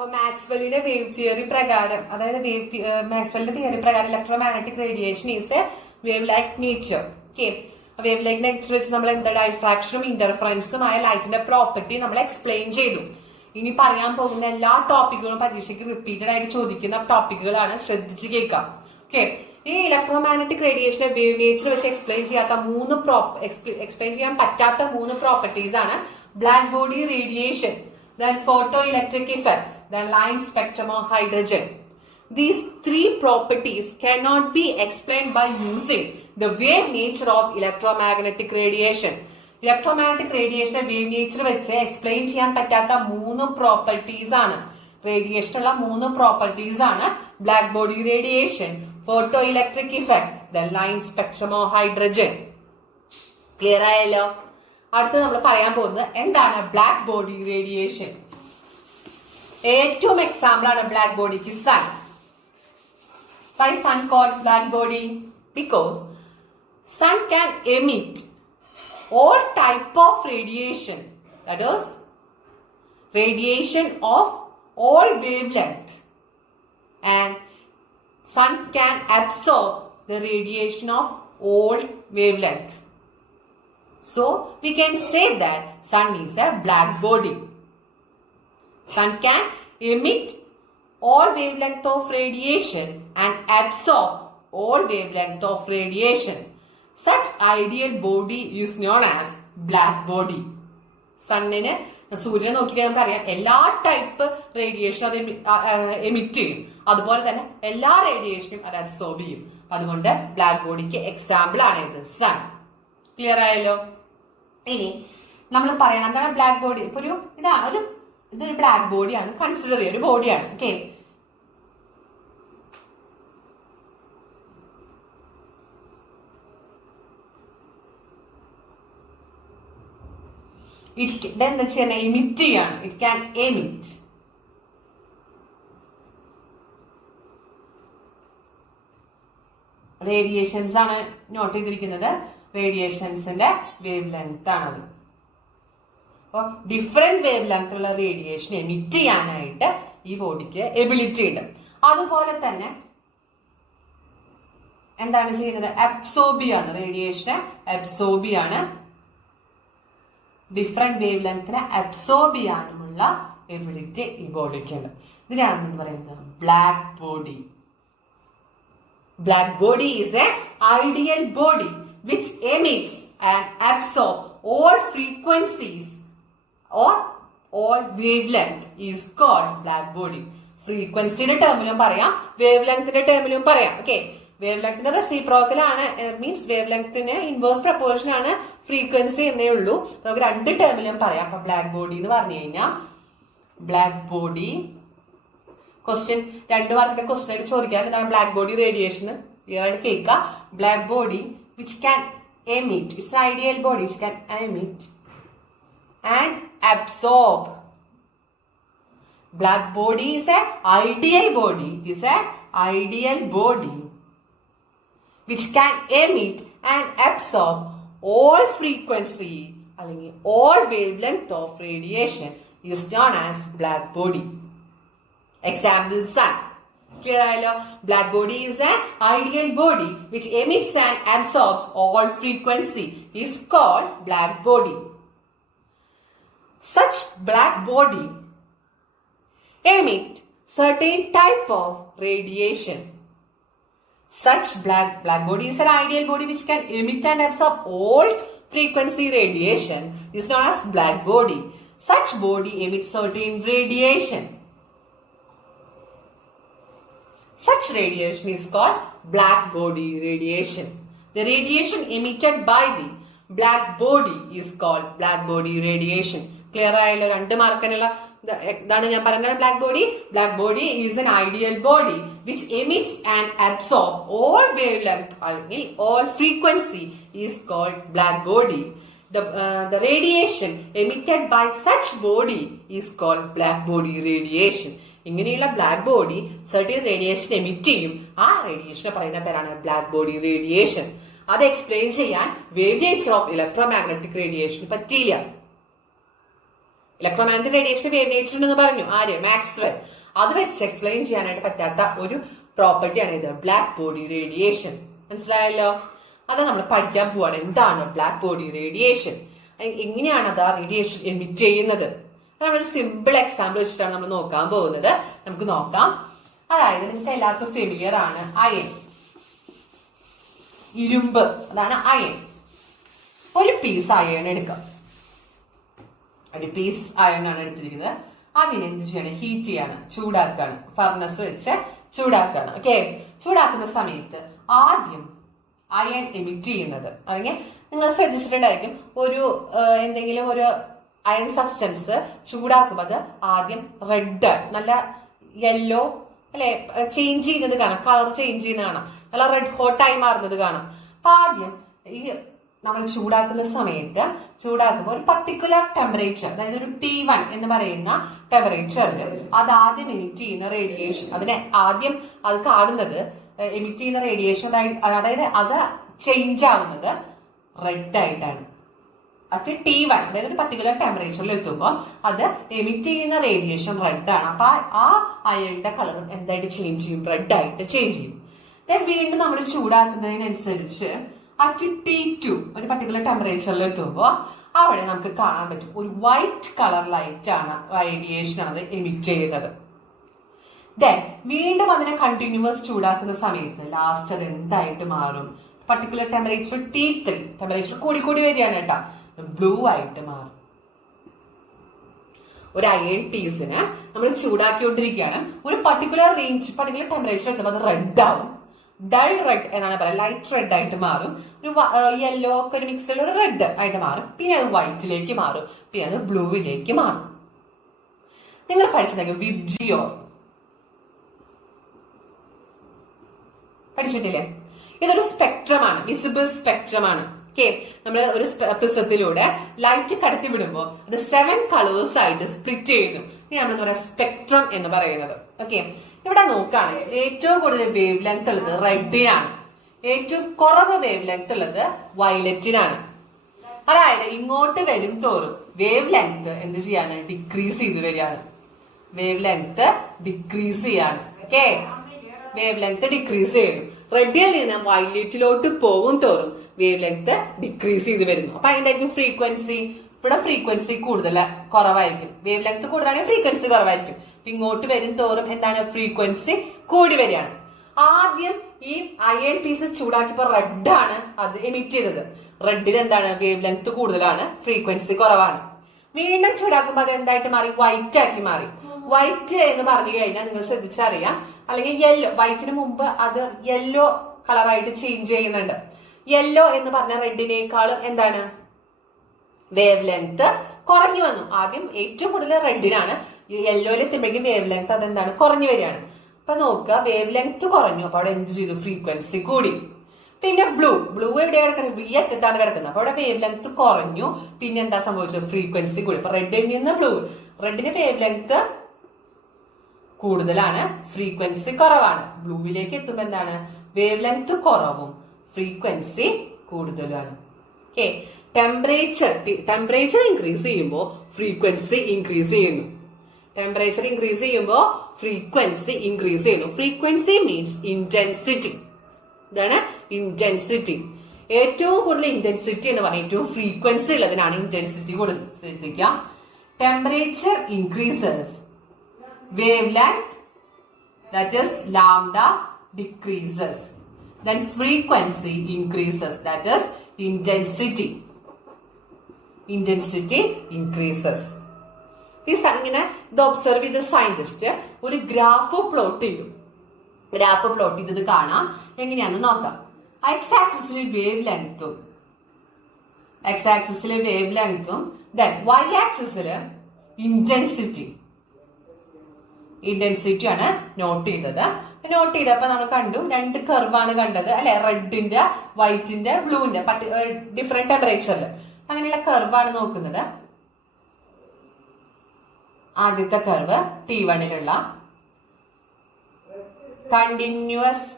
അപ്പൊ മാക്സ്വെല്ലിന്റെ wave theory പ്രകാരം, അതായത് മാക്സ്വെല്ലിന്റെ തിയറി പ്രകാരം electromagnetic radiation is A wave like nature. Okay, wave like nature വെച്ച് നമ്മൾ എന്താ ഡൈഫ്രാക്ഷനും ഇന്റർഫറൻസും ആയ ലൈറ്റിന്റെ പ്രോപ്പർട്ടി നമ്മൾ എക്സ്പ്ലെയിൻ ചെയ്തു. ഇനി പറയാൻ പോകുന്ന എല്ലാ ടോപ്പിക്കുകളും പരീക്ഷയ്ക്ക് റിപ്പീറ്റഡ് ആയിട്ട് ചോദിക്കുന്ന ടോപ്പിക്കുകളാണ്, ശ്രദ്ധിച്ച് കേൾക്കാം. ഓക്കെ, ഈ ഇലക്ട്രോമാഗ്നറ്റിക് റേഡിയേഷനെ വേവ് നേച്ചർ വെച്ച് എക്സ്പ്ലെയിൻ ചെയ്യാൻ പറ്റാത്ത മൂന്ന് പ്രോപ്പർട്ടീസ് ആണ് black body radiation, then photoelectric effect, then line spectrum of hydrogen. These three properties cannot be explained by using the wave nature of electromagnetic radiation. Electromagnetic റേഡിയേഷനെ wave nature വെച്ച് explain ചെയ്യാൻ പറ്റാത്ത മൂന്ന് properties ആണ്, റേഡിയേഷനുള്ള മൂന്ന് properties ആണ് black body radiation, photo electric effect, then line spectrum of hydrogen. Clear ആയല്ലോ? അടുത്ത് നമ്മൾ പറയാൻ പോകുന്നത് എന്താണ് ബ്ലാക്ക് ബോഡി റേഡിയേഷൻ. ഏറ്റവും എക്സാമ്പിൾ ആണ് ബ്ലാക്ക് ബോഡിക്ക് sun. Why sun called black body? Because sun can emit all type of radiation, that is radiation of all wavelength, and sun can absorb the radiation of all wavelength. So we can say that sun is a black body. Sun can emit all wavelength of radiation and absorb all wavelength of radiation. Such ideal body is known as black body. സണ്ണിന് സൂര്യനെ നോക്കിയാൽ നമുക്കറിയാം എല്ലാ type radiation അത് emit ചെയ്യും, അതുപോലെ തന്നെ എല്ലാ റേഡിയേഷനും അത് അബ്സോർബ് ചെയ്യും. അതുകൊണ്ട് ബ്ലാക്ക് ബോഡിക്ക് എക്സാമ്പിൾ ആണ് ഇത് സൺ. ക്ലിയർ ആയല്ലോ? ഇനി നമ്മൾ പറയണം എന്താണ് ബ്ലാക്ക് ബോഡി. ഇപ്പൊ ഇതൊരു ബ്ലാക്ക് ബോഡിയാണ്, കൺസിഡർ ചെയ്യുക ഒരു ബോഡിയാണ്. ഓക്കെ, എന്താ ചെയ്യുന്ന എമിറ്റ് ചെയ്യാണ്. It can emit. റേഡിയേഷൻസ് ആണ് നോട്ട് ചെയ്തിരിക്കുന്നത്, റേഡിയേഷൻസിന്റെ വേവ് ലെങ്ത് ആണത്. അപ്പൊ ഡിഫറെന്റ് വേവ് ലെങ്ത് ഉള്ള റേഡിയേഷൻ എമിറ്റ് ചെയ്യാനായിട്ട് ഈ ബോഡിക്ക് എബിലിറ്റി ഉണ്ട്. അതുപോലെ തന്നെ എന്താണ് ചെയ്യുന്നത്, അബ്സോർബ് ചെയ്യാണ്, റേഡിയേഷനെ അബ്സോർബ് ചെയ്യാണ്. ഡിഫറെന്റ് വേവ് ലെങ്തിനെ അബ്സോർബ് ചെയ്യാനുമുള്ള എബിലിറ്റി ഈ ബോഡിക്ക് ഉണ്ട്. ഇതിനാണ് പറയുന്നത് black body. Black body is an ideal body which emits and absorbs all frequencies or all wavelength is called black body. ഫ്രീക്വൻസിയുടെ ടേമിലും പറയാം, വേവ് ലെങ്ത്തിന്റെ ടേമിലും പറയാം. ഓക്കെ, വേവ് ലെങ്ത്തിന്റെ റെസിപ്രോക്കൽ ആണ്, മീൻസ് വേവ് ലെങ്ത്തിന് ഇൻവേഴ്സ് പ്രപ്പോർഷൻ ആണ് ഫ്രീക്വൻസി എന്നേ ഉള്ളൂ. നമുക്ക് രണ്ട് ടേമിലും പറയാം. അപ്പൊ ബ്ലാക്ക് ബോഡി എന്ന് പറഞ്ഞു കഴിഞ്ഞാൽ ബ്ലാക്ക് ബോഡി ക്വസ്റ്റ്യൻ 2 മാർക്കിന്റെ ക്വസ്റ്റ്യൻ ആയിട്ട് ചോദിക്കാൻ എന്താണ് ബ്ലാക്ക് ബോഡി റേഡിയേഷൻ ക്ലിയർ കേൾക്കുക. Black body which can emit, it's ideal body which can emit and absorb. Black body is a ideal body, it is a ideal body which can emit and absorb all frequency അല്ലെങ്കിൽ all wavelength of radiation is known as black body. Example sun. Clear ആയല്ലോ? Black body is an ideal body which emits and absorbs all frequency is called black body. Such black body emit certain type of radiation. Such black body is an ideal body which can emit and absorb all frequency radiation is known as black body. Such body emits certain radiation. Such radiation is called black body radiation. The radiation emitted by the black body is called black body radiation. Clear ആയല്ലോ? 2 മാർക്കിനുള്ള ഇതാണ് ഞാൻ പറയുന്നത് black body. Black body is an ideal body which emits and absorb all wavelength അല്ലെങ്കിൽ all frequency is called black body. The radiation emitted by such body is called black body radiation. ഇങ്ങനെയുള്ള black body certain radiation emit ചെയ്യും. ആ റേഡിയേഷനെ പറയുന്ന പേരാണ് black body radiation. അത് explain ചെയ്യാൻ wave nature of electromagnetic radiation പറ്റിയില്ല. Electromagnetic radiation wave nature ഉണ്ടെന്ന് പറഞ്ഞു ആര്? മാക്സ്വെൽ. അത് വെച്ച് എക്സ്പ്ലെയിൻ ചെയ്യാനായിട്ട് പറ്റാത്ത ഒരു പ്രോപ്പർട്ടിയാണ് ഇത് ബ്ലാക്ക് ബോഡി റേഡിയേഷൻ. മനസ്സിലായല്ലോ? അത് നമ്മൾ പഠിക്കാൻ പോവാണ്. എന്താണ് ബ്ലാക്ക് ബോഡി റേഡിയേഷൻ, എങ്ങനെയാണ് അത് ആ റേഡിയേഷൻ എമിറ്റ് ചെയ്യുന്നത്? നമ്മളൊരു സിമ്പിൾ എക്സാമ്പിൾ വെച്ചിട്ടാണ് നമ്മൾ നോക്കാൻ പോകുന്നത്. നമുക്ക് നോക്കാം. അതായത് നിങ്ങൾക്ക് എല്ലാവർക്കും ഫെമിലിയർ ആണ് അയൺ, ഇരുമ്പ്, അതാണ് അയൺ. ഒരു പീസ് അയൺ എടുക്കാം. ഒരു പീസ് അയൺ ആണ് എടുത്തിരിക്കുന്നത്. അതിനെ എന്ത് ചെയ്യണം? ഹീറ്റ് ചെയ്യാണ്, ചൂടാക്കാണ്. ഫർണസ് വെച്ച് ചൂടാക്കാണ്. ഓക്കെ, ചൂടാക്കുന്ന സമയത്ത് ആദ്യം അയൺ എമിറ്റ് ചെയ്യുന്നത്, അല്ലെങ്കിൽ നിങ്ങൾ ശ്രദ്ധിച്ചിട്ടുണ്ടായിരിക്കും, ഒരു എന്തെങ്കിലും ഒരു അയൺ സബ്സ്റ്റൻസ് ചൂടാക്കുമ്പോൾ അത് ആദ്യം റെഡ്, നല്ല യെല്ലോ അല്ലെ ചേഞ്ച് ചെയ്യുന്നത് കാണാം, കളർ ചേഞ്ച് ചെയ്യുന്നത് കാണാം, നല്ല റെഡ് ഹോട്ടായി മാറുന്നത് കാണാം. അപ്പൊ ആദ്യം ഈ നമ്മൾ ചൂടാക്കുന്ന സമയത്ത് ചൂടാക്കുമ്പോൾ ഒരു പർട്ടിക്കുലർ ടെമ്പറേച്ചർ, അതായത് ഒരു T1 എന്ന് പറയുന്ന ടെമ്പറേച്ചറിൽ അത് ആദ്യം എമിറ്റ് ചെയ്യുന്ന റേഡിയേഷൻ, അതിനെ ആദ്യം അത് കാണുന്നത് എമിറ്റ് ചെയ്യുന്ന റേഡിയേഷൻ, അതായത് അത് ചേഞ്ച് ആവുന്നത് റെഡ് ആയിട്ടാണ്. അത് T1, അതായത് ഒരു പർട്ടിക്കുലർ ടെമ്പറേച്ചറിൽ എത്തുമ്പോൾ അത് എമിറ്റ് ചെയ്യുന്ന റേഡിയേഷൻ റെഡ് ആണ്. അപ്പൊ ആ അയണിന്റെ കളർ എന്തായിട്ട് ചേഞ്ച് ചെയ്യും? റെഡ് ആയിട്ട് ചേഞ്ച് ചെയ്യും. ദെൻ വീണ്ടും നമ്മൾ ചൂടാക്കുന്നതിനനുസരിച്ച് അറ്റ് T2 ഒരു പർട്ടിക്കുലർ ടെമ്പറേച്ചറിൽ എത്തുമ്പോൾ അവിടെ നമുക്ക് കാണാൻ പറ്റും ഒരു വൈറ്റ് കളർ ലൈറ്റ് ആണ്, റേഡിയേഷൻ ആണ് എമിറ്റ് ചെയ്യുന്നത്. ദെൻ വീണ്ടും അതിനെ കണ്ടിന്യൂസ് ചൂടാക്കുന്ന സമയത്ത് ലാസ്റ്റ് അത് എന്തായിട്ട് മാറും? പർട്ടിക്കുലർ ടെമ്പറേച്ചർ T3, ടെമ്പറേച്ചർ കൂടി വരികയാണ് കേട്ടോ, ബ്ലൂ ആയിട്ട് മാറും. ഒരു അയൺ പീസിന് നമ്മൾ ചൂടാക്കിക്കൊണ്ടിരിക്കുകയാണ്, ഒരു പർട്ടിക്കുലർ റേഞ്ച്, പർട്ടിക്കുലർ ടെമ്പറേച്ചർ എത്തുമ്പോൾ അത് റെഡ് ആവും, ഡൾ റെഡ് എന്നാണ് പറയുക, ലൈറ്റ് റെഡ് ആയിട്ട് മാറും, ഒരു യെല്ലോ ഒക്കെ ഒരു മിക്സിൽ ഒരു റെഡ് ആയിട്ട് മാറും, പിന്നെ അത് വൈറ്റിലേക്ക് മാറും, പിന്നെ അത് ബ്ലൂവിലേക്ക് മാറും. നിങ്ങൾ പഠിച്ചിട്ടുണ്ടെങ്കിൽ വിബ്ജിയോ പഠിച്ചിട്ടില്ലേ? ഇതൊരു സ്പെക്ട്രം ആണ്, വിസിബിൾ സ്പെക്ട്രം ആണ്. ഓക്കെ, നമ്മൾ ഒരു പ്രിസത്തിലൂടെ ലൈറ്റ് കടത്തി വിടുമ്പോൾ അത് 7 കളേഴ്സ് ആയിട്ട് സ്പ്ലിറ്റ് ചെയ്യുന്നു. ഇനി നമ്മൾ എന്താ പറയുക? സ്പെക്ട്രം എന്ന് പറയുന്നത്. ഓക്കെ, ഇവിടെ നോക്കുകയാണെങ്കിൽ ഏറ്റവും കൂടുതൽ വേവ് ലെങ്ത് ഉള്ളത് റെഡിനാണ്, ഏറ്റവും കുറവ് വേവ് ലെങ്ത് ഉള്ളത് വയലറ്റിനാണ്. അതായത് ഇങ്ങോട്ട് വരും തോറും വേവ് ലെങ്ത് എന്ത് ചെയ്യാണ്? ഡിക്രീസ് ചെയ്ത് വരികയാണ്. വേവ് ലെങ്ത് ഡിക്രീസ് ചെയ്യാണ്. ഓക്കെ, വേവ് ലെങ്ത് ഡിക്രീസ് ചെയ്യുന്നു. റെഡിൽ നിന്ന് വയലറ്റിലോട്ട് പോകും തോറും വേവ് ലെങ്ത് ഡിക്രീസ് ചെയ്ത് വരുന്നു. അപ്പൊ അതിന്റെ ഫ്രീക്വൻസി, ഇവിടെ ഫ്രീക്വൻസി കുറവായിരിക്കും, വേവ് ലെങ്ത് കൂടുതലാണെങ്കിൽ ഫ്രീക്വൻസി കുറവായിരിക്കും. ഇങ്ങോട്ട് വരും തോറും എന്താണ്? ഫ്രീക്വൻസി കൂടി വരികയാണ്. ആദ്യം ഈ അയൺ പീസ് ചൂടാക്കിയപ്പോ റെഡ് ആണ് അത് എമിറ്റ് ചെയ്തത്. റെഡിൽ എന്താണ്? വേവ് ലെങ്ത് കൂടുതലാണ്, ഫ്രീക്വൻസി കുറവാണ്. വീണ്ടും ചൂടാക്കുമ്പോൾ അത് എന്തായിട്ട് മാറി? വൈറ്റ് ആക്കി മാറി. വൈറ്റ് എന്ന് പറഞ്ഞു കഴിഞ്ഞാൽ നിങ്ങൾ ശ്രദ്ധിച്ചറിയാം, അല്ലെങ്കിൽ യെല്ലോ, വൈറ്റിന് മുമ്പ് അത് യെല്ലോ കളറായിട്ട് ചേഞ്ച് ചെയ്യുന്നുണ്ട്. യെല്ലോ എന്ന് പറഞ്ഞ റെഡിനേക്കാളും എന്താണ്? വേവ് ലെങ്ത് കുറഞ്ഞു വന്നു. ആദ്യം ഏറ്റവും കൂടുതൽ റെഡിനാണ്, യെല്ലോയിൽ എത്തുമ്പോഴേക്കും വേവ് ലെങ്ത് അതെന്താണ്? കുറഞ്ഞു വരികയാണ്. അപ്പൊ നോക്കുക, വേവ് ലെങ്ത് കുറഞ്ഞു, അപ്പൊ അവിടെ എന്ത് ചെയ്തു? ഫ്രീക്വൻസി കൂടി. പിന്നെ ബ്ലൂ എവിടെയാണ് കിടക്കുന്നത്? വി അറ്റത്താണ് കിടക്കുന്നത്, അപ്പൊ അവിടെ വേവ് ലെങ്ത് കുറഞ്ഞു, പിന്നെ എന്താ സംഭവിച്ചത്? ഫ്രീക്വൻസി കൂടി. അപ്പൊ റെഡിൽ നിന്ന് ബ്ലൂ, റെഡിന് വേവ് ലെങ്ത് കൂടുതലാണ്, ഫ്രീക്വൻസി കുറവാണ്. ബ്ലൂവിലേക്ക് എത്തുമ്പോൾ എന്താണ്? വേവ് ലെങ്ത് കുറവും ഫ്രീക്വൻസി കൂടുതലാണ്. ഓക്കെ, ടെമ്പറേച്ചർ ഇൻക്രീസ് ചെയ്യുമ്പോൾ ഫ്രീക്വൻസി ഇൻക്രീസ് ചെയ്യുന്നു. ടെമ്പറേച്ചർ ഇൻക്രീസ് ചെയ്യുമ്പോൾ ഫ്രീക്വൻസി ഇൻക്രീസ് ചെയ്യുന്നു. Frequency means intensity. ഇതാണ് ഇന്റൻസിറ്റി. ഏറ്റവും കൂടുതൽ ഇന്റൻസിറ്റി എന്ന് പറഞ്ഞാൽ ഏറ്റവും ഫ്രീക്വൻസി ഉള്ളതിനാണ് ഇന്റൻസിറ്റി കൂടുതൽ. ശ്രദ്ധിക്കാം, temperature increases, wavelength, that is lambda, decreases. Then frequency increases, that is intensity increases. ഇങ്ങനെ ഇത് ഒബ്സർവ് ചെയ്ത സയന്റിസ്റ്റ് ഒരു ഗ്രാഫ് പ്ലോട്ട് ചെയ്തു. ഗ്രാഫ് പ്ലോട്ട് ചെയ്തത് കാണാം, എങ്ങനെയാണെന്ന് നോക്കാം. എക്സ് ആക്സിസിലെ വേവ് ലെങ്ത്തും ദെൻ വൈ ആക്സിസില് ഇന്റൻസിറ്റിയാണ് നോട്ട് ചെയ്തത്. നോട്ട് ചെയ്തപ്പോ നമ്മൾ കണ്ടു 2 കർവാണ് കണ്ടത് അല്ലെ, റെഡിന്റെ, വൈറ്റിന്റെ, ബ്ലൂവിന്റെ ഡിഫറെന്റ് ടെമ്പറേച്ചറിൽ. അങ്ങനെയുള്ള കർവാണ് നോക്കുന്നത്. ആദ്യത്തെ കർവ് T1ലുള്ള continuous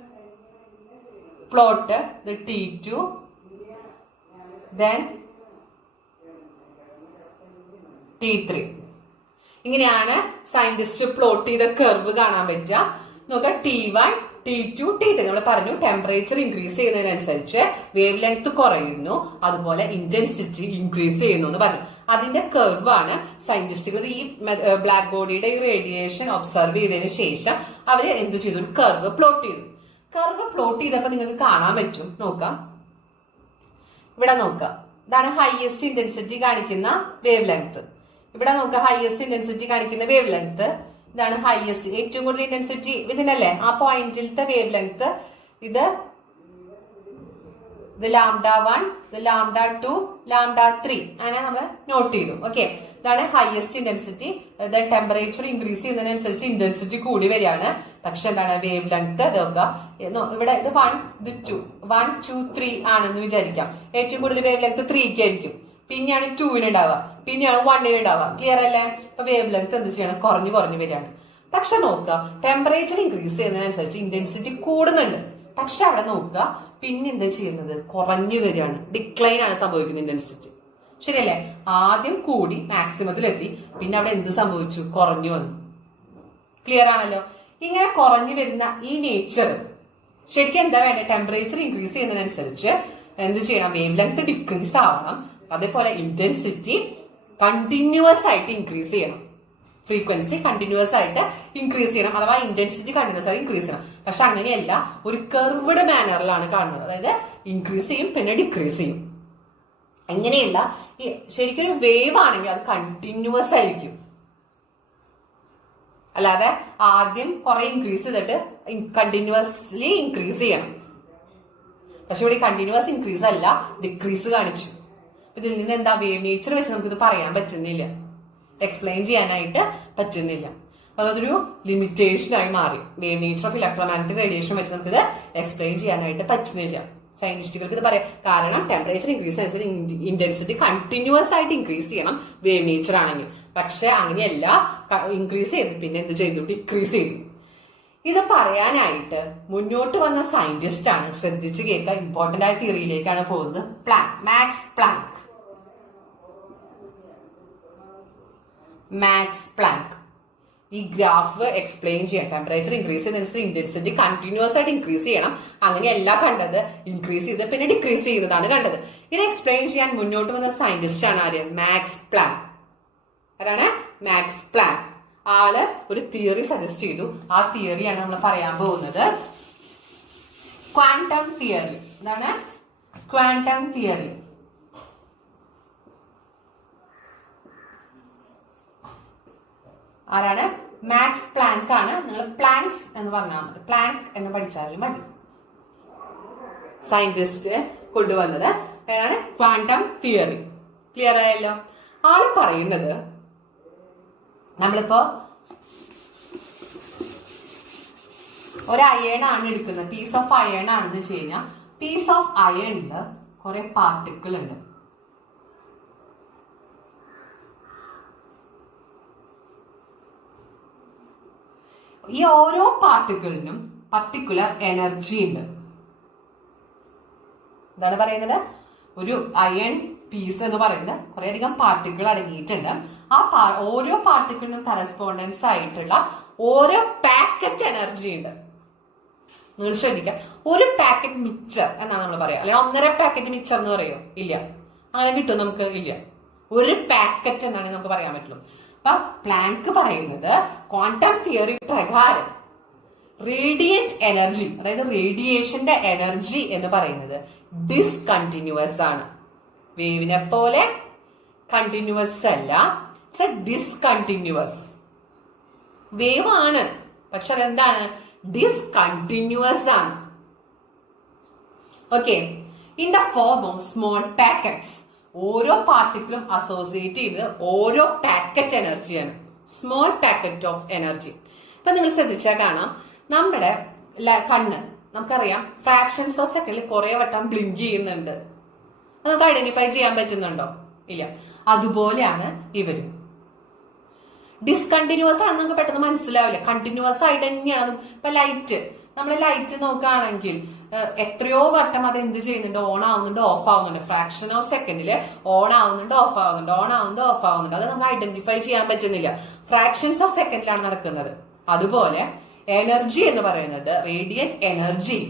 plot T2, then T3. ഇങ്ങനെയാണ് സയന്റിസ്റ്റ് പ്ലോട്ട് ചെയ്ത കർവ് കാണാൻ പറ്റുക. നോക്കാം, T1 T2 T3 നമ്മൾ പറഞ്ഞു ടെമ്പറേച്ചർ ഇൻക്രീസ് ചെയ്യുന്നതിനനുസരിച്ച് വേവ് ലെങ്ത് കുറയുന്നു, അതുപോലെ ഇന്റൻസിറ്റി ഇൻക്രീസ് ചെയ്യുന്നു എന്ന് പറഞ്ഞു. അതിന്റെ കർവ് ആണ് സയന്റിസ്റ്റുകൾ ഈ ബ്ലാക്ക് ബോഡിയുടെ ഈ റേഡിയേഷൻ ഒബ്സർവ് ചെയ്തതിനു ശേഷം അവര് എന്ത് ചെയ്തു, ഒരു കർവ് പ്ലോട്ട് ചെയ്തു. കർവ് പ്ലോട്ട് ചെയ്തപ്പോ നിങ്ങൾക്ക് കാണാൻ പറ്റും, നോക്കാം ഇവിടെ നോക്കാം, ഇതാണ് ഹയസ്റ്റ് ഇന്റൻസിറ്റി കാണിക്കുന്ന വേവ് ലെങ്ത്. ഇവിടെ നോക്കാം ഹയസ്റ്റ് ഇന്റൻസിറ്റി കാണിക്കുന്ന വേവ് ലെങ്ത് ഇതാണ് ഹയസ്റ്റ്, ഏറ്റവും കൂടുതൽ ഇന്റൻസിറ്റി ഇതിനല്ലേ ആ പോയിന്റിലത്തെ വേവ് ലെങ്ത്. ഇത് λ1, ഇത് λ2, λ3 അങ്ങനെ നമ്മൾ നോട്ട് ചെയ്തു. ഓക്കെ, ഇതാണ് ഹയസ്റ്റ് ഇന്റൻസിറ്റി. ടെമ്പറേച്ചർ ഇൻക്രീസ് ചെയ്യുന്നതിനനുസരിച്ച് ഇന്റൻസിറ്റി കൂടി വരികയാണ്. പക്ഷെ എന്താണ് വേവ് ലെങ്ത് നോക്കുക, ഇവിടെ ഇത് 1, ഇത് 2, 1, 2, 3 ആണെന്ന് വിചാരിക്കാം. ഏറ്റവും കൂടുതൽ വേവ് ലെങ്ത് 3ക്ക് ആയിരിക്കും, പിന്നെയാണ് 2ന് ഉണ്ടാവുക, പിന്നെയാണ് 1ന് ഉണ്ടാവുക. ക്ലിയർ അല്ലേ? അപ്പൊ വേവ് ലെങ്ത് എന്ത് ചെയ്യണം, കുറഞ്ഞു വരികയാണ്. പക്ഷെ നോക്കുക, ടെമ്പറേച്ചർ ഇൻക്രീസ് ചെയ്യുന്നതിനനുസരിച്ച് ഇന്റൻസിറ്റി കൂടുന്നുണ്ട്. പക്ഷെ അവിടെ നോക്കുക, പിന്നെ എന്താ ചെയ്യുന്നത്, കുറഞ്ഞു വരികയാണ്, ഡിക്ലൈൻ ആണ് സംഭവിക്കുന്നത് ഇന്റൻസിറ്റി. ശരിയല്ലേ? ആദ്യം കൂടി മാക്സിമത്തിലെത്തി, പിന്നെ അവിടെ എന്ത് സംഭവിച്ചു, കുറഞ്ഞു വന്നു. ക്ലിയർ ആണല്ലോ? ഇങ്ങനെ കുറഞ്ഞു വരുന്ന ഈ നേച്ചർ ശരിക്കും എന്താ വേണ്ടത്, ടെമ്പറേച്ചർ ഇൻക്രീസ് ചെയ്യുന്നതിനനുസരിച്ച് എന്ത് ചെയ്യണം, വേവ് ലെങ്ത് ഡിക്രീസ് ആവണം. അതേപോലെ ഇന്റൻസിറ്റി കണ്ടിന്യൂസ് ആയിട്ട് ഇൻക്രീസ് ചെയ്യണം, ഫ്രീക്വൻസി കണ്ടിന്യൂസ് ആയിട്ട് ഇൻക്രീസ് ചെയ്യണം, അഥവാ ഇന്റൻസിറ്റി കണ്ടിന്യൂസ് ആയിട്ട് ഇൻക്രീസ് ചെയ്യണം. പക്ഷെ അങ്ങനെയല്ല, ഒരു കർവ്ഡ് മാനറിലാണ് കാണുന്നത്. അതായത് ഇൻക്രീസ് ചെയ്യും പിന്നെ ഡിക്രീസ് ചെയ്യും. അങ്ങനെയല്ല, ശരിക്കും ഒരു വേവ് ആണെങ്കിൽ അത് കണ്ടിന്യൂസ് ആയിരിക്കും. അല്ലാതെ ആദ്യം കുറെ ഇൻക്രീസ് ചെയ്തിട്ട് കണ്ടിന്യൂസ്ലി ഇൻക്രീസ് ചെയ്യണം. പക്ഷെ ഇവിടെ കണ്ടിന്യൂസ് ഇൻക്രീസ് അല്ല, ഡിക്രീസ് കാണിച്ചു. ഇതിൽ നിന്ന് എന്താ, വേവ് നേച്ചർ വെച്ച് നമുക്കിത് പറയാൻ പറ്റുന്നില്ല, എക്സ്പ്ലെയിൻ ചെയ്യാനായിട്ട് പറ്റുന്നില്ല. അതൊരു ലിമിറ്റേഷൻ ആയി മാറി. Wave nature of electromagnetic radiation വെച്ച് നമുക്കിത് എക്സ്പ്ലെയിൻ ചെയ്യാനായിട്ട് പറ്റുന്നില്ല. സയന്റിസ്റ്റുകൾക്ക് ഇത് പറയാം, കാരണം ടെമ്പറേച്ചർ ഇൻക്രീസ് അനുസരിച്ച് ഇന്റൻസിറ്റി കണ്ടിന്യൂസ് ആയിട്ട് ഇൻക്രീസ് ചെയ്യണം വേവ് നേച്ചർ ആണെങ്കിൽ. പക്ഷെ അങ്ങനെയല്ല, ഇൻക്രീസ് ചെയ്തു പിന്നെ എന്ത് ചെയ്തു, ഡിക്രീസ് ചെയ്തു. ഇത് പറയാനായിട്ട് മുന്നോട്ട് വന്ന സയന്റിസ്റ്റ് ആണ്, ശ്രദ്ധിച്ച് കേൾക്കുക, ഇമ്പോർട്ടന്റ് ആയ തിയറിയിലേക്കാണ് പോകുന്നത്. മാക്സ് പ്ലാങ്ക് ഈ ഗ്രാഫ് എക്സ്പ്ലെയിൻ ചെയ്യാം. ടെമ്പറേച്ചർ ഇൻക്രീസ് ചെയ്യുന്നതനുസരിച്ച് ഇന്റൻസിറ്റി കണ്ടിന്യൂസ് ആയിട്ട് ഇൻക്രീസ് ചെയ്യണം. അങ്ങനെയല്ല കണ്ടത്, ഇൻക്രീസ് ചെയ്ത് പിന്നെ ഡിക്രീസ് ചെയ്യുന്നതാണ് കണ്ടത്. ഇത് എക്സ്പ്ലെയിൻ ചെയ്യാൻ മുന്നോട്ട് വന്ന സയന്റിസ്റ്റ് ആണ് ആര്, മാക്സ് പ്ലാങ്ക്. ആരാണ്? Max Planck. ആള് ഒരു തിയറി സജസ്റ്റ് ചെയ്തു. ആ തിയറിയാണ് നമ്മൾ പറയാൻ പോകുന്നത്, ക്വാണ്ടം തിയറി. എന്താണ് ക്വാണ്ടം തിയറി? ആരാണ്? മാക്സ് പ്ലാങ്ക് ആണ്. നിങ്ങൾ പ്ലാങ്ക്സ് എന്ന് പറഞ്ഞാൽ മതി, പ്ലാങ്ക് എന്ന് പഠിച്ചാലും മതി. സയന്റിസ്റ്റ് കൊണ്ടുവന്നത് ഏതാണ്? Quantum theory. ക്ലിയർ ആയല്ലോ? ആള് പറയുന്നത്, നമ്മളിപ്പോ ഒരു അയൺ ആണ് എടുക്കുന്നത്, പീസ് ഓഫ് അയൺ ആണെന്ന് വെച്ച് കഴിഞ്ഞാൽ പീസ് ഓഫ് അയണില് കുറെ പാർട്ടിക്കിൾ ഉണ്ട്. ഈ ഓരോ പാർട്ടിക്കിളിനും പർട്ടിക്കുലർ എനർജി ഉണ്ട്. എന്താണ് പറയുന്നത്? ഒരു അയൺ പീസ് എന്ന് പറയുന്നത് കുറെ അധികം പാർട്ടിക്കിൾ അടങ്ങിയിട്ടുണ്ട്. ആ ഓരോ പാർട്ടിക്കിളിനും കറസ്പോണ്ടൻസ് ആയിട്ടുള്ള ഓരോ പാക്കറ്റ് എനർജി ഉണ്ട്. നിങ്ങൾ ശ്രദ്ധിക്കാം, ഒരു പാക്കറ്റ് മിക്സർ എന്നാണ് നമ്മൾ പറയാം, അല്ലെ 1.5 പാക്കറ്റ് മിക്സർ എന്ന് പറയോ? ഇല്ല, അങ്ങനെ കിട്ടും നമുക്ക്? ഇല്ല, ഒരു പാക്കറ്റ് എന്നാണ് നമുക്ക് പറയാൻ പറ്റുള്ളൂ. അപ്പൊ പ്ലാങ്ക് പറയുന്നത് ക്വാണ്ടം തിയറി പ്രകാരം റേഡിയന്റ് എനർജി, അതായത് റേഡിയേഷന്റെ എനർജി എന്ന് പറയുന്നത് ഡിസ്കണ്ടിന്യൂസ് ആണ്. വേവിനെ പോലെ കണ്ടിന്യൂസ് അല്ല, ഡിസ്കണ്ടിന്യൂസ്. വേവ് ആണ്, പക്ഷെ അതെന്താണ്? ഡിസ്കണ്ടിന്യൂസ് ആണ്. Okay, in the form of small packets. ഓരോ പാർട്ടിക്കിളും അസോസിയേറ്റ് ചെയ്ത് ഓരോ പാക്കറ്റ് എനർജിയാണ്, സ്മോൾ പാക്കറ്റ് ഓഫ് എനർജി. ഇപ്പൊ നിങ്ങൾ ശ്രദ്ധിച്ചാൽ കാണാം, നമ്മുടെ കണ്ണ് നമുക്കറിയാം ഫ്രാക്ഷൻസ് ഓഫ് സെക്കൻഡിൽ കുറെ വട്ടം ബ്ലിങ്ക് ചെയ്യുന്നുണ്ട്. അത് നമുക്ക് ഐഡന്റിഫൈ ചെയ്യാൻ പറ്റുന്നുണ്ടോ? ഇല്ല. അതുപോലെയാണ് ഇവരും. ഡിസ്കണ്ടിന്യൂസ് ആണ് നമുക്ക് പെട്ടെന്ന് മനസ്സിലാവില്ല, കണ്ടിന്യൂസ് ആയിട്ട് തന്നെയാണ്. ഇപ്പൊ ലൈറ്റ് നമ്മൾ ലൈറ്റ് നോക്കുകയാണെങ്കിൽ എത്രയോ വട്ടം അത് എന്ത് ചെയ്യുന്നുണ്ട്, ഓൺ ആവുന്നുണ്ട്, ഓഫ് ആവുന്നുണ്ട്. ഫ്രാക്ഷൻ ഓഫ് സെക്കൻഡില് ഓൺ ആവുന്നുണ്ട്, ഓഫ് ആവുന്നുണ്ട്, ഓൺ ആവുന്നുണ്ട്, ഓഫ് ആവുന്നുണ്ട്. അത് നമുക്ക് ഐഡന്റിഫൈ ചെയ്യാൻ പറ്റുന്നില്ല. ഫ്രാക്ഷൻസ് ഓഫ് സെക്കൻഡിലാണ് നടക്കുന്നത്. അതുപോലെ എനർജി എന്ന് പറയുന്നത്, റേഡിയന്റ് എനർജി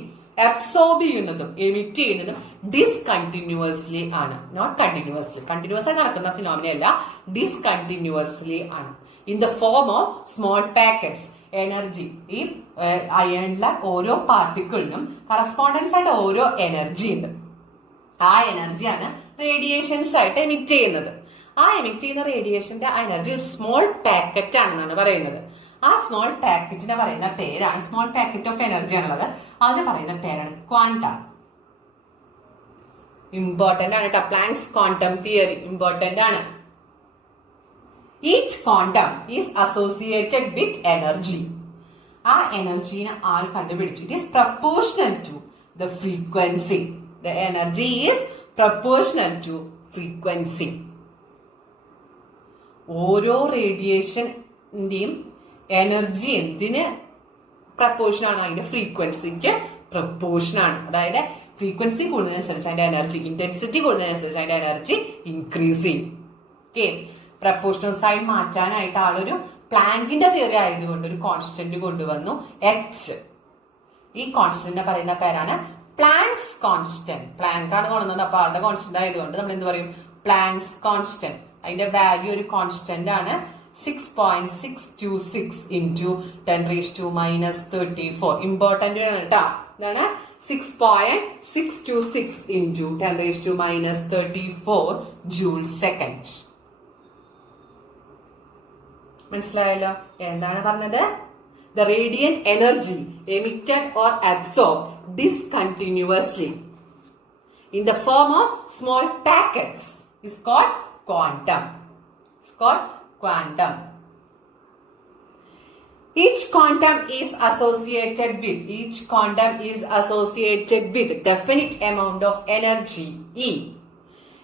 അബ്സോർബ് ചെയ്യുന്നതും എമിറ്റ് ചെയ്യുന്നതും ഡിസ്കണ്ടിന്യൂസ്ലി ആണ്, നോട്ട് കണ്ടിന്യൂസ്ലി. കണ്ടിന്യൂസ് ആയി നടക്കുന്ന ഫിനോമിന അല്ല, ഡിസ്കണ്ടിന്യൂസ്ലി ആണ്. In the form of small packets. Energy, ഈ അയണിലെ ഓരോ പാർട്ടിക്കിളിനും കറസ്പോണ്ടൻസ് ആയിട്ട് ഓരോ എനർജി ഉണ്ട്. ആ എനർജിയാണ് റേഡിയേഷൻസ് ആയിട്ട് എമിറ്റ് ചെയ്യുന്നത്. ആ എമിറ്റ് ചെയ്യുന്ന റേഡിയേഷന്റെ എനർജി ഒരു സ്മോൾ പാക്കറ്റ് ആണെന്നാണ് പറയുന്നത്. ആ സ്മോൾ പാക്കറ്റിനെ പറയുന്ന പേരാണ്, സ്മോൾ പാക്കറ്റ് ഓഫ് എനർജി ആണുള്ളത്, അതിന് പറയുന്ന പേരാണ് ക്വാണ്ടം. ഇമ്പോർട്ടന്റ് ആണ് കേട്ടോ, പ്ലാങ്ക്സ് ക്വാണ്ടം തിയറി ഇമ്പോർട്ടന്റ് ആണ്. Each quantum is associated with energy. ആ എനർജീനെ ആൾ കണ്ടുപിടിച്ചു. It is proportional to the frequency. The energy is proportional to frequency. ഓരോ റേഡിയേഷന്റെയും എനർജി എന്തിന് പ്രപ്പോർഷൻ ആണ്? അതിന്റെ ഫ്രീക്വൻസിക്ക് പ്രപ്പോർഷൻ ആണ്. അതായത് ഫ്രീക്വൻസി കൂടുന്നതിനനുസരിച്ച് അതിന്റെ എനർജി, ഇന്റൻസിറ്റി കൂടുന്നതിനനുസരിച്ച് അതിന്റെ എനർജി ഇൻക്രീസ് ചെയ്യും. ഓക്കെ, പ്രപ്പോർഷണൽ സൈഡ് മാറ്റാനായിട്ട് ആളൊരു പ്ലാങ്കിന്റെ തിയറി ആയതുകൊണ്ട് ഒരു കോൺസ്റ്റന്റ് കൊണ്ടുവന്നു, എച്ച്. ഈ കോൺസ്റ്റന്റിനെ പറയുന്ന പേരാണ് പ്ലാങ്ക്സ് കോൺസ്റ്റന്റ്. പ്ലാങ്ക് ആണ് കൊണ്ടുവന്നത്, അപ്പൊ ആളുടെ കോൺസ്റ്റന്റ് ആയതുകൊണ്ട് നമ്മൾ എന്ത് പറയും? Planks constant. അതിന്റെ വാല്യൂ ഒരു കോൺസ്റ്റന്റ് ആണ്, 6.626 into 10⁻⁻34. ഇമ്പോർട്ടന്റ് ആണ് കേട്ടോ. ഇതാണ് 6.626 into 10⁻⁻34 ജൂൾ സെക്കൻഡ്. മനസ്സിലായല്ലോ എന്താണ് പറഞ്ഞത്? The radiant energy emitted or absorbed discontinuously in the form of small packets is called quantum. It's called quantum. Each quantum is associated with definite amount of energy, E.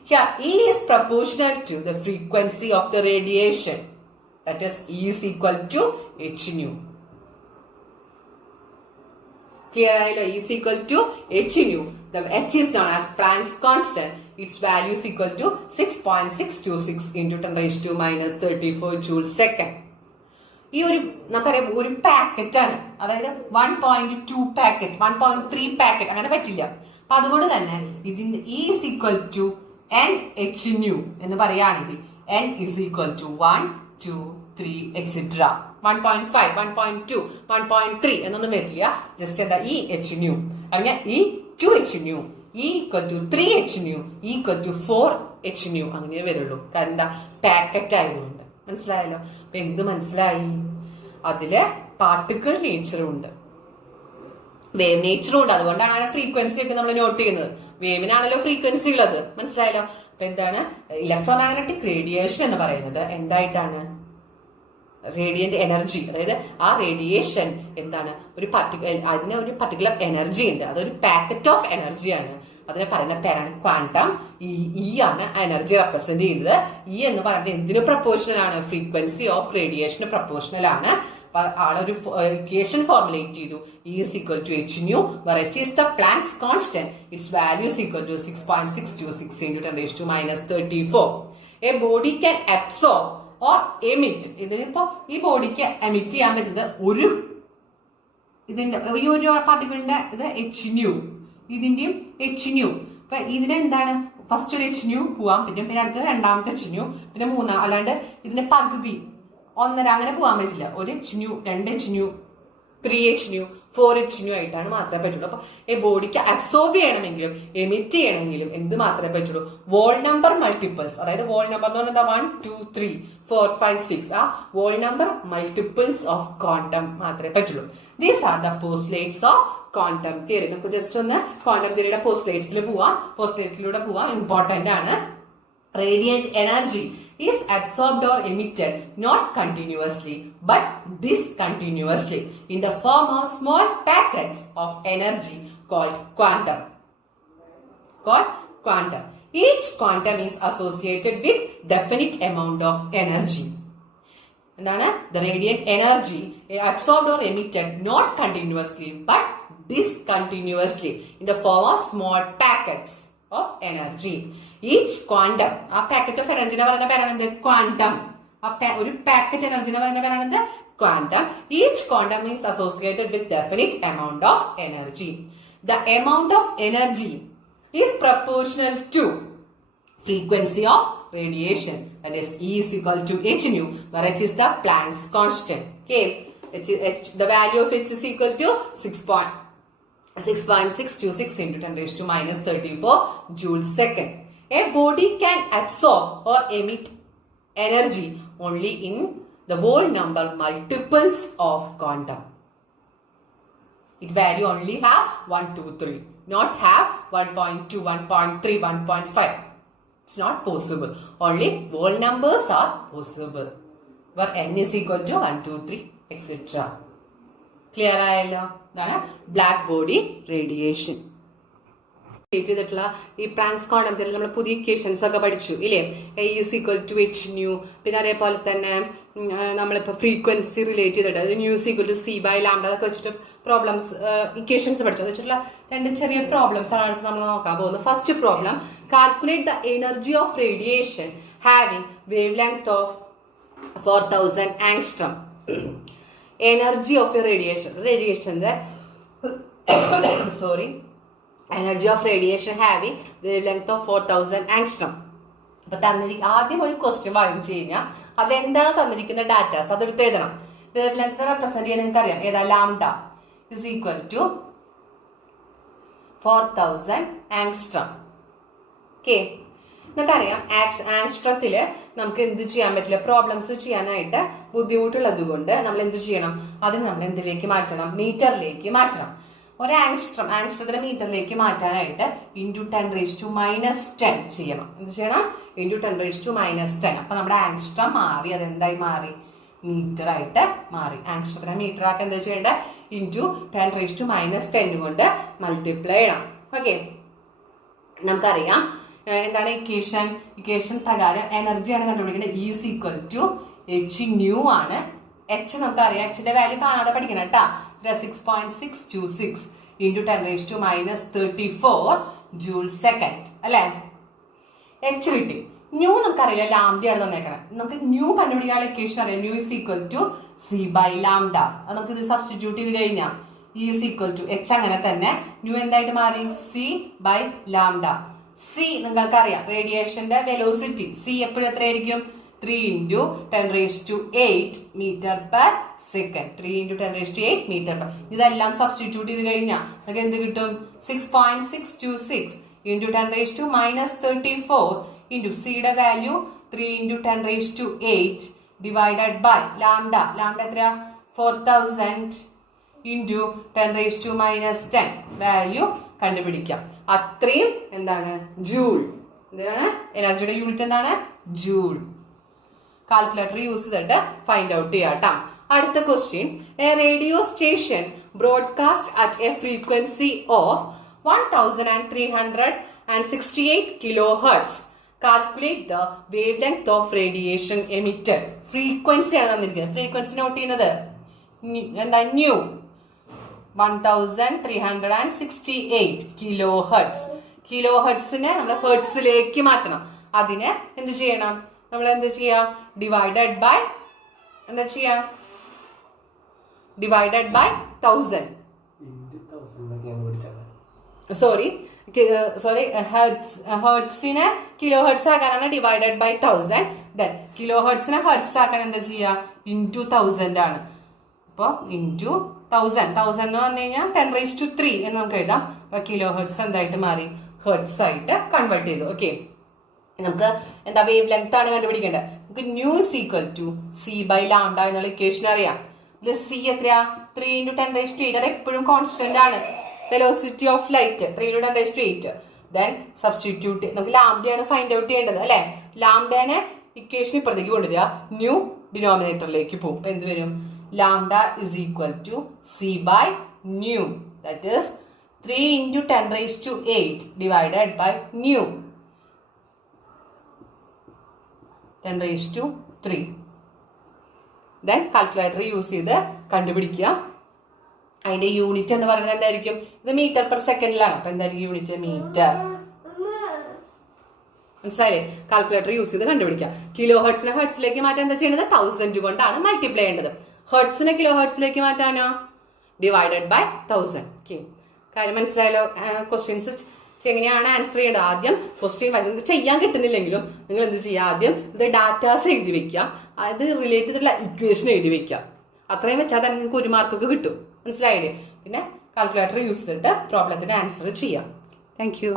Here E is proportional to the frequency of the radiation. That is, E is equal to h nu. Clear? E is equal to h nu. The h is known as Planck's constant. Its value is equal to 6.626 into 10⁻�34 joule second. ഈ ഒരു നമുക്കറിയാം ഒരു packet ആണ്, അതായത് 1.2 packet, 1.3 packet അങ്ങനെ പറ്റില്ല. അപ്പൊ അതുകൊണ്ട് തന്നെ ഇതിന്റെ E is equal to n h nu എന്ന് പറയുകയാണെങ്കിൽ n is equal to 1, 2, 3, etc. 1.5, 1.2, 1.3 എന്നൊന്നും വരില്ല. ജസ്റ്റ് എന്താ ഈ h nu അല്ലെങ്കിൽ ഈ 2h nu, E equal to 3h nu, E equal to 4h nu അങ്ങനെ വരുള്ളൂ. കാരണം എന്താ? പാക്കറ്റ് ആയതുകൊണ്ട്. മനസ്സിലായല്ലോ? അപ്പൊ എന്ത് മനസ്സിലായി? അതില് പാർട്ടിക്കിൾ നേച്ചറും ഉണ്ട്, വേവ് നേച്ചറും ഉണ്ട്. അതുകൊണ്ടാണ് ആ ഫ്രീക്വൻസി ഒക്കെ നമ്മൾ നോട്ട് ചെയ്യുന്നത്. വേവിനാണല്ലോ ഫ്രീക്വൻസി ഉള്ളത്. മനസ്സിലായല്ലോ? അപ്പൊ എന്താണ് ഇലക്ട്രോമാഗ്നറ്റിക് റേഡിയേഷൻ എന്ന് പറയുന്നത്? എന്തായിട്ടാണ്? റേഡിയന്റ് എനർജി, അതായത് ആ റേഡിയേഷൻ എന്താണ് അതിന് ഒരു പർട്ടിക്കുലർ എനർജി ഉണ്ട്, അതൊരു പാക്കറ്റ് ഓഫ് എനർജിയാണ്. അതിനെ പറയുന്ന പേരാണ് ക്വാണ്ടം. ഈ ആണ് എനർജി റെപ്രസെന്റ് ചെയ്യുന്നത്. ഈ എന്ന് പറയുന്നത് എന്തിനു പ്രപ്പോർഷണൽ ആണ്? ഫ്രീക്വൻസി ഓഫ് റേഡിയേഷന് പ്രപ്പോർഷണൽ ആണ്. ആളൊരു ഇക്വേഷൻ ഫോർമുലേറ്റ് ചെയ്തു. E is equal to h nu, where h is the Planck's constant. Its value is equal to 6.626 into 10⁻⁻34. A body can absorb or emit. ഇതിനിപ്പോ ഈ ബോഡിക്ക് എമിറ്റ് ചെയ്യാൻ പറ്റുന്നത് ഇതിന്റെ ഈ ഒരു പാർട്ടിക്കിളിന്റെ ഇത് h nu, ഇതിന്റെയും h nu. അപ്പൊ ഇതിനെന്താണ്? ഫസ്റ്റ് ഒരു h nu പോവാം, പിന്നെ അടുത്തത് രണ്ടാമത്തെ h nu, പിന്നെ മൂന്നാം, അല്ലാണ്ട് ഇതിന്റെ പകുതി 1.5 അങ്ങനെ പോകാൻ പറ്റില്ല. ഒരു h nu, 2h nu, 3h nu, 4h nu ആയിട്ടാണ് മാത്രമേ പറ്റുള്ളൂ. അപ്പൊ ഈ ബോഡിക്ക് അബ്സോർബ് ചെയ്യണമെങ്കിലും എമിറ്റ് ചെയ്യണമെങ്കിലും എന്ത് മാത്രമേ പറ്റുള്ളൂ? Wall number multiples. അതായത് വോൾ നമ്പർ എന്ന് പറഞ്ഞാൽ 1, 2, 3, 4, 5, 6 ആ wall number multiples of quantum മാത്രമേ പറ്റുള്ളൂ. These are the postulates of quantum theory. നമുക്ക് ജസ്റ്റ് ഒന്ന് ക്വാണ്ടം തിയറിയുടെ പോസ്റ്റ്ലേറ്റ്സിലൂടെ പോവാം. ഇമ്പോർട്ടന്റ് ആണ്. Radiant energy is absorbed or emitted not continuously but discontinuously in the form of small packets of energy called quantum. Each quantum is associated with definite amount of energy. The radiant energy absorbed or emitted not continuously but discontinuously in the form of small packets of energy. Each quantum, a packet of energy quantum, ഒരു packet energy quantum. Each quantum is associated with definite amount of energy. The amount of energy is proportional to frequency of radiation, that is E is equal to h nu, where h is the Planck's constant. Okay, the value of h is equal to 6.626 into 10 raised to minus 34 joules second. A body can absorb or emit energy only in the whole number multiples of quantum. It value only have 1, 2, 3, not have 1.2, 1.3, 1.5. It's not possible. Only whole numbers are possible. Where n is equal to 1, 2, 3, etc. Clear ആയല്ലോ? ഇതാണ് black body radiation. ചെയ്തിട്ടുള്ള ഈ planks ക്വാണ്ടത്തിൽ നമ്മൾ പുതിയ equations ഒക്കെ പഠിച്ചു ഇല്ലേ? E is equal to h nu, പിന്നെ അതേപോലെ തന്നെ നമ്മളിപ്പോൾ ഫ്രീക്വൻസി റിലേറ്റ് ചെയ്തിട്ട് nu is equal to c by lambda അതൊക്കെ വെച്ചിട്ട് പ്രോബ്ലംസ് ഇക്വേഷൻസ് പഠിച്ചു. അത് വെച്ചിട്ടുള്ള രണ്ട് ചെറിയ പ്രോബ്ലംസ് ആണ് നമ്മൾ നോക്കാൻ പോകുന്നത്. First problem, calculate the energy of radiation having wave length of 4000 angstrom. Energy of A റേഡിയേഷന്റെ energy of radiation having wavelength of 4000 angstrom. അപ്പൊ ആദ്യം ഒരു ക്വസ്റ്റ്യൻ വായിച്ചു കഴിഞ്ഞാൽ അതെന്താണ് തന്നിരിക്കുന്ന ഡാറ്റാസ് അതെടുത്ത് എഴുതണം. വേവ്ലെങ്ത് റെപ്രസെന്റ് ചെയ്യാൻ നിങ്ങൾക്ക് അറിയാം, ഏതാ? Lambda is equal to 4000 angstrom. Okay, നമുക്കറിയാം ആങ്സ്ട്രത്തില് നമുക്ക് എന്ത് ചെയ്യാൻ പറ്റില്ല, പ്രോബ്ലംസ് ചെയ്യാനായിട്ട് ബുദ്ധിമുട്ടുള്ളത് കൊണ്ട് നമ്മൾ എന്ത് ചെയ്യണം, അതിന് നമ്മൾ എന്തിലേക്ക് മാറ്റണം, മീറ്ററിലേക്ക് മാറ്റണം. ഒരു ആങ്സ്ട്രത്തിനെ മീറ്ററിലേക്ക് മാറ്റാനായിട്ട് ഇൻറ്റു 10⁻⁻10 ചെയ്യണം. എന്ത് ചെയ്യണം? ഇൻറ്റു 10⁻⁻10. അപ്പൊ നമ്മുടെ ആങ്സ്ട്രം മാറി, അതെന്തായി മാറി? മീറ്റർ ആയിട്ട് മാറി. ആങ്സ്ട്രത്തിനെ മീറ്റർ ആക്കി എന്താ ചെയ്യേണ്ടത്? ഇൻറ്റു 10⁻⁻10 കൊണ്ട് മൾട്ടിപ്ലൈ ചെയ്യണം. ഓക്കെ, നമുക്കറിയാം എന്താണ് ഇക്വേഷൻ പ്രകാരം എനർജിയാണ് കണ്ടുപിടിക്കുന്നത്. E is equal to h nu ആണ്. h നമുക്കറിയാം, hന്റെ വാല്യൂ കാണാതെ പഠിക്കണം കേട്ടാ. 6.626 into 10⁻34 joules second അല്ലെ? h കിട്ടി. ന്യൂ നമുക്കറിയില്ല, ലാംഡയാണ് തന്നേക്കണം. നമുക്ക് ന്യൂ കണ്ടുപിടിക്കാനുള്ള ഇക്വേഷൻ അറിയാം. Nu is equal to c by lambda. അത് നമുക്ക് ഇത് സബ്സ്റ്റിറ്റ്യൂട്ട് ചെയ്ത് കഴിഞ്ഞാൽ E is equal to h അങ്ങനെ തന്നെ. ന്യൂ എന്തായിട്ട് മാറി? C by lambda. സി നിങ്ങൾക്കറിയാം, റേഡിയേഷന്റെ വെലോസിറ്റി സി എപ്പോഴും എത്രയായിരിക്കും? 3 into 10⁸8 meter per second. 3 into 10⁸8 meter per. ഇതെല്ലാം സബ്സ്റ്റിറ്റ്യൂട്ട് ചെയ്ത് കഴിഞ്ഞാൽ നമുക്ക് എന്ത് കിട്ടും? 6.626 into 10⁻34 into സിയുടെ value 3 into 10⁸8 divided by lambda. Lambda എത്രയാ? 4000 into 10⁻⁻10 വാല്യൂ കണ്ടുപിടിക്കാം. അത്രയും എന്താണ്? ജൂൾ. എന്താണ് എനർജിയുടെ യൂണിറ്റ്? എന്താണ്? ജൂൾ. കാൽക്കുലേറ്റർ യൂസ് ചെയ്തിട്ട് ഫൈൻഡ് ഔട്ട് ചെയ്യാം. അടുത്ത question, A radio station broadcast at A frequency of 1368 kilohertz. Calculate the wave length of radiation emitted. Frequency ആണ് തന്നിരിക്കുന്നത്. ഫ്രീക്വൻസി നോട്ട് ചെയ്യുന്നത് എന്താ? New 1368 kilohertz. കിലോഹെർട്സിനെ നമ്മൾ ഹെർട്സിലേക്ക് മാറ്റണം. അതിനെ എന്ത് ചെയ്യണം? നമ്മൾ എന്ത് ചെയ്യാം? ഡിവൈഡഡ് ബൈ എന്താ ചെയ്യാം? Divided by 1000. സോറി ഹെർട്സിനെ കിലോ ഹെർട്സ് ആക്കാനാണ് ഡിവൈഡഡ് ബൈ 1000. ദെൻ കിലോ ഹെർട്സിനെ ഹെർട്സ് ആക്കാൻ എന്താ ചെയ്യുക? ഇൻറ്റു 1000 ആണ്. അപ്പോൾ ഇൻറ്റു 1000 എന്ന് പറഞ്ഞു കഴിഞ്ഞാൽ 10⁻³ എന്ന് നമുക്ക് എഴുതാം. അപ്പൊ കിലോ ഹെർട്സ് എന്തായിട്ട് മാറി? ഹെർട്സ് ആയിട്ട് കൺവേർട്ട് ചെയ്തു. ഓക്കെ, നമുക്ക് എന്താ വേവ് ലെങ്ത് ആണ് കണ്ടുപിടിക്കേണ്ടത്. നമുക്ക് nu is equal to c by lambda എന്നുള്ള ഇക്വേഷൻ അറിയാം. ഇത് സി എത്രയാ? 3 into 10⁸8. അത് എപ്പോഴും കോൺസ്റ്റന്റ് ആണ്. Velocity of light 3 into 10⁸8. Then substitute. നമുക്ക് ലാംഡയാണ് ഫൈൻഡ് ഔട്ട് ചെയ്യേണ്ടത് അല്ലെ? ലാംഡനെ ഇക്വേഷൻ ഇപ്പുറത്തേക്ക് കൊണ്ടുവരിക, ന്യൂ ഡിനോമിനേറ്ററിലേക്ക് പോകും. അപ്പൊ എന്ത് വരും? Lambda is equal to c by nu, that is 3 into 10⁸8 divided by nu 10⁻³ then calculator use ചെയ്ത് കണ്ടുപിടിക്കുക. അതിന്റെ യൂണിറ്റ് എന്ന് പറയുന്നത് എന്തായിരിക്കും? ഇത് മീറ്റർ പെർ സെക്കൻഡിലാണ്. അപ്പൊ എന്തായിരിക്കും യൂണിറ്റ്? മീറ്റർ. മനസ്സിലായില്ലേ? കാൽക്കുലേറ്റർ യൂസ് ചെയ്ത് കണ്ടുപിടിക്കാം. കിലോ ഹെർട്സിനെ ഹെർട്സിലേക്ക് മാറ്റാൻ എന്താ ചെയ്യുന്നത്? 1000 കൊണ്ടാണ് മൾട്ടിപ്ലൈ ചെയ്യേണ്ടത്. ഹെർട്സിനെ കിലോ ഹെർട്സിലേക്ക് മാറ്റാനോ? Divided by 1000. ഓക്കെ, കാര്യം മനസ്സിലായല്ലോ? ക്വസ്റ്റ്യൻസ് എങ്ങനെയാണ് ആൻസർ ചെയ്യേണ്ടത്? ആദ്യം ക്വസ്റ്റ്യൻ ചെയ്യാൻ കിട്ടുന്നില്ലെങ്കിലും നിങ്ങൾ എന്ത് ചെയ്യുക? ആദ്യം ഇത് ഡാറ്റാസ് എഴുതി വെക്കുക, അത് റിലേറ്റ് ചെയ്തിട്ടുള്ള ഇക്വേഷൻ എഴുതി വെക്കുക. അത്രയും വെച്ചാൽ തന്നെ നിങ്ങൾക്ക് 1 മാർക്കൊക്കെ കിട്ടും. മനസ്സിലായില്ലേ? പിന്നെ കാൽക്കുലേറ്റർ യൂസ് ചെയ്തിട്ട് പ്രോബ്ലത്തിന്റെ ആൻസർ ചെയ്യാം. Thank you.